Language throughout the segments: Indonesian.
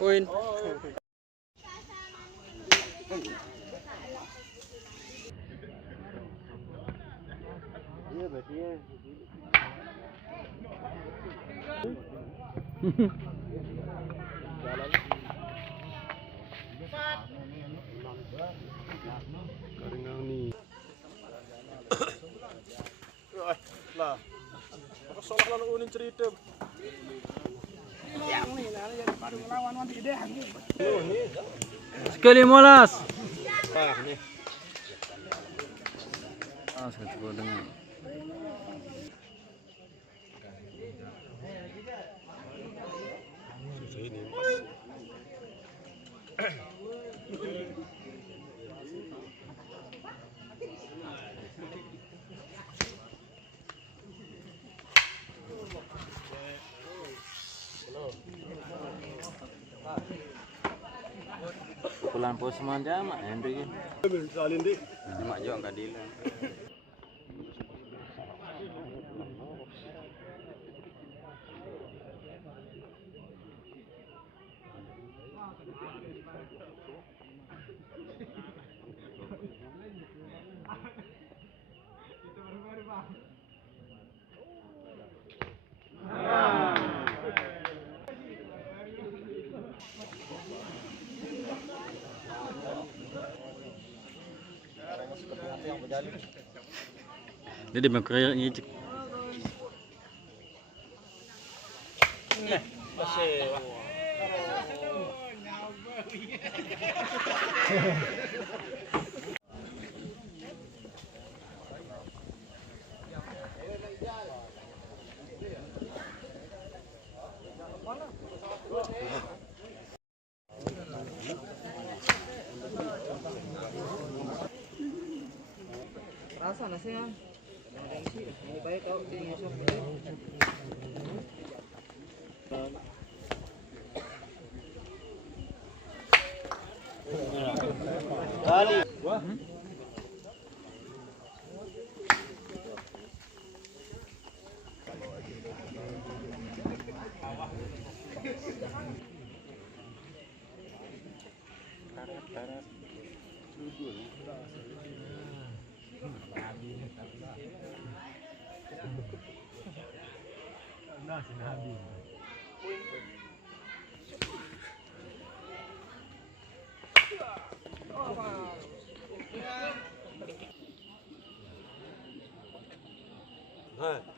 Poin. Lah. Soalnya kalau unin cerita. Sekali molas. Satu dengan. Pulang pos semanja mak Henry. Salin di. Mak jo kadila. Jadi makanya ngicik. Rasa nasi kan? Ini baik kau ini Kali.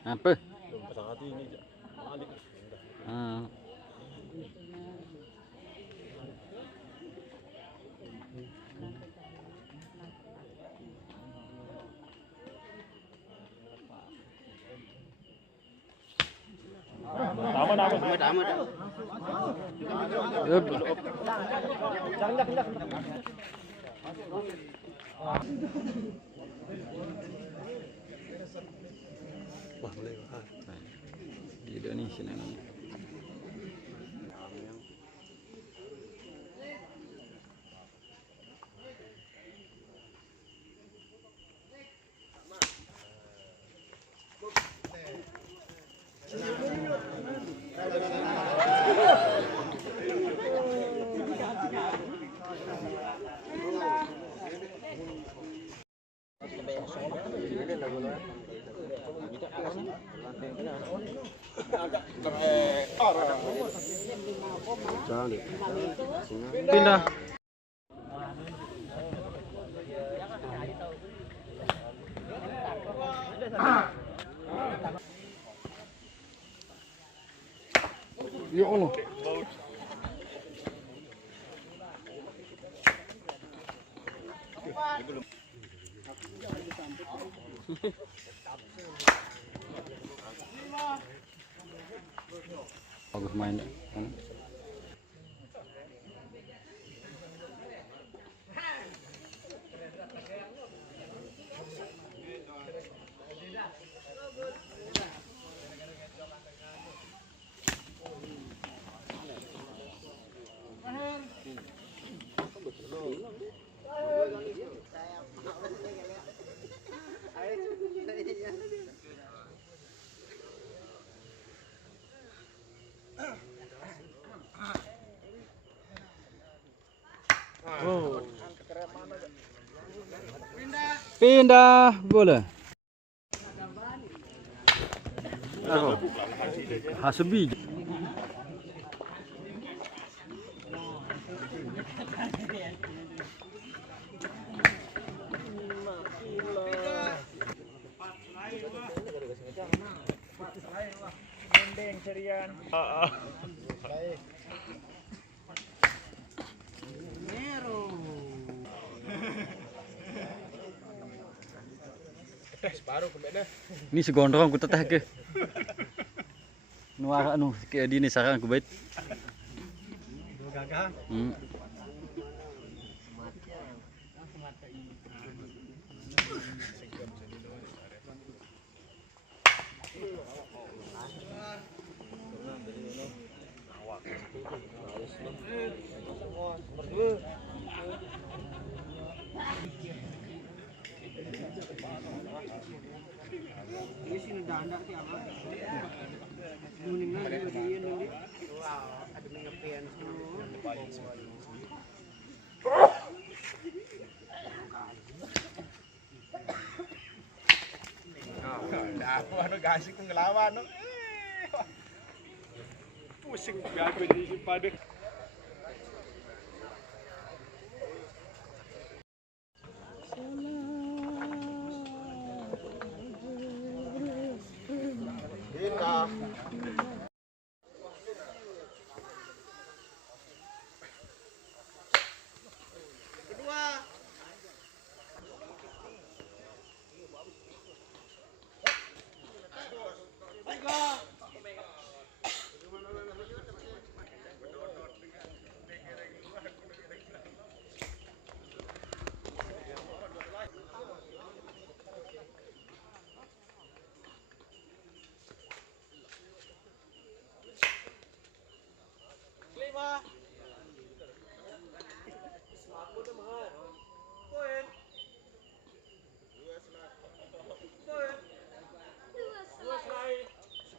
Apa? Pasang hati ini balik. Tamat. Wah, mulai. Di Indonesia namanya. Pindah. Ya Allah. Bagus main. Pindah boleh. Apa? Hasebi. Ini segondrong ku teteh ke. Nuara anu ke di ni sarang ku bait. Hmm. Aku anu gasik ngelawan. Pusing gago di padek.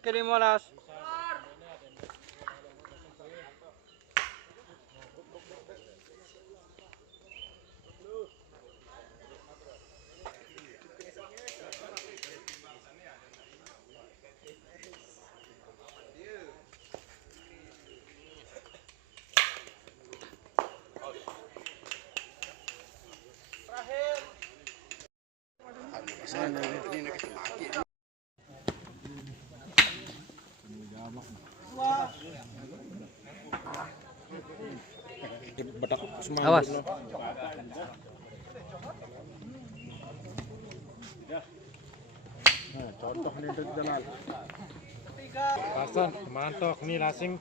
Kirim molas. Awas. Contoh nih untuk jalan. Pasan, mantok nih lasing.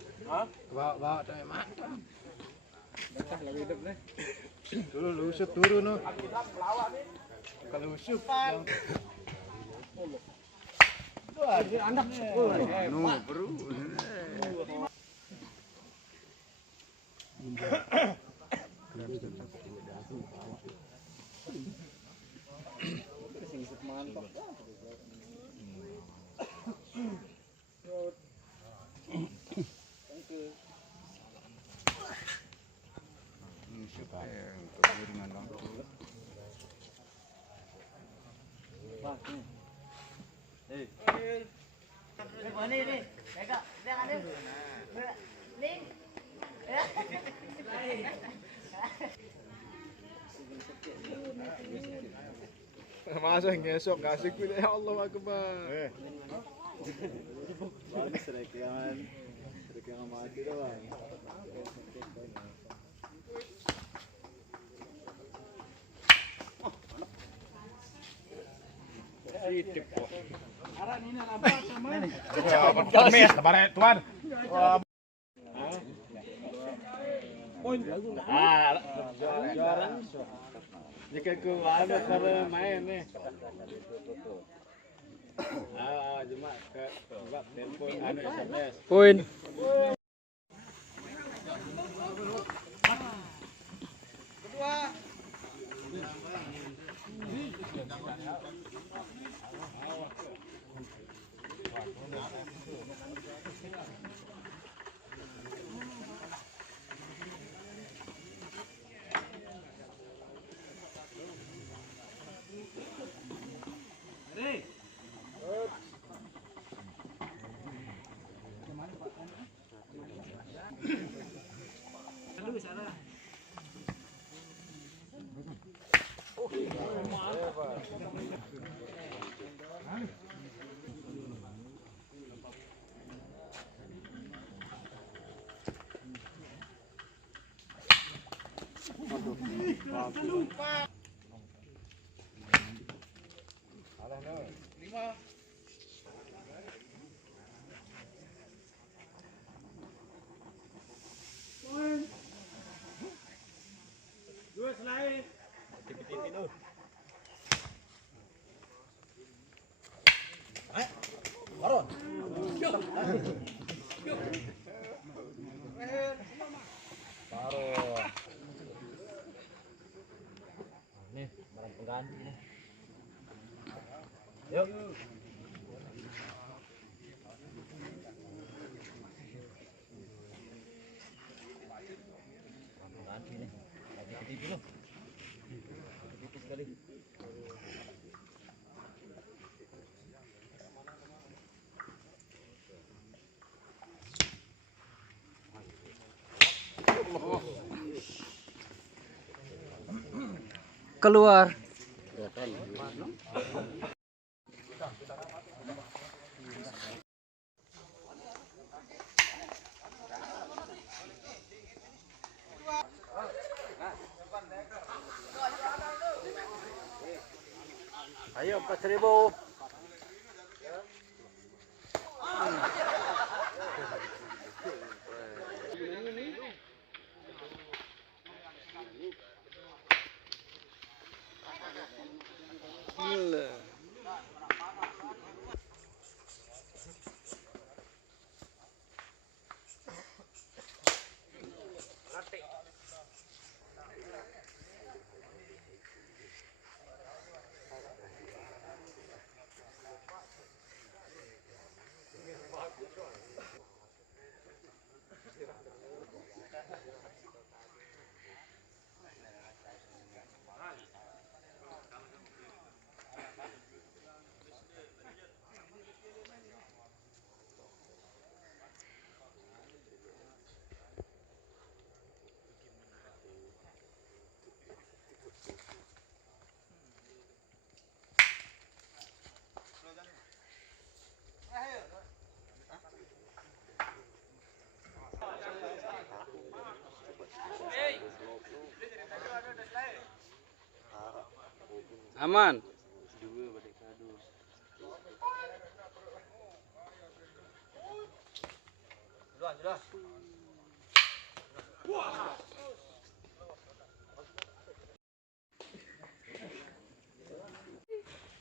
Bawa tuh mantap. Dulu lusut turun no. Kalau lusut. Anak. Bro. Masa ngesok kasih kulit ya Allah akbar. Bagus rekan mati doang. Tuan. Jika ku ada cara main nih. Cuma ke telepon ada SMS. Poin. Nih, barang pengganti nih. Pengganti nih. Lagi ke TV loh. Tipis sekali. Keluar. Ayo 4.000. Aman.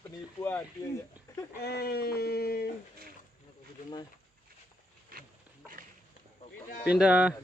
Penipuan dia. Pindah.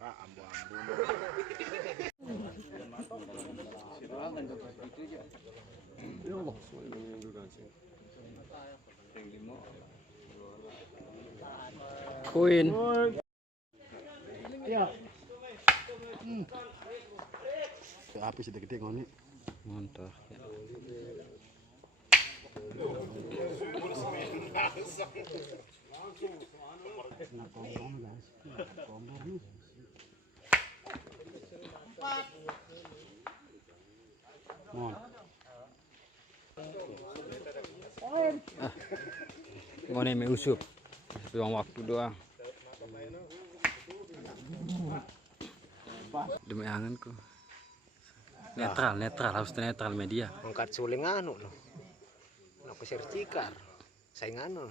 Nara ambu-ambu. Queen. Api sudah gede ngoni. Mantap. Ngone me usup. Buang waktu doang. Demi anganku. Netral harus netral media. Angkat suling anu loh. Aku sertikar. Saingan loh.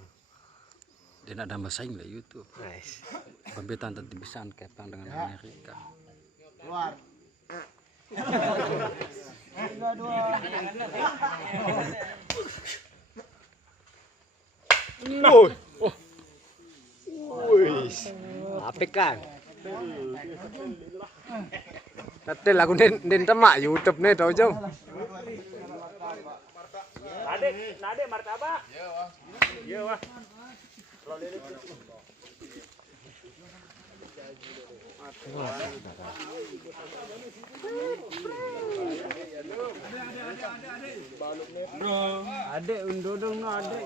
Dia nak tambah saing lah YouTube. Nice. Kompetan tadi bisa kepang dengan Amerika. Keluar. Wih, apik kan? Tapi lagu den temak YouTube nih tau jom. Nade martabak. Iya, Wah. Adek undodong adek.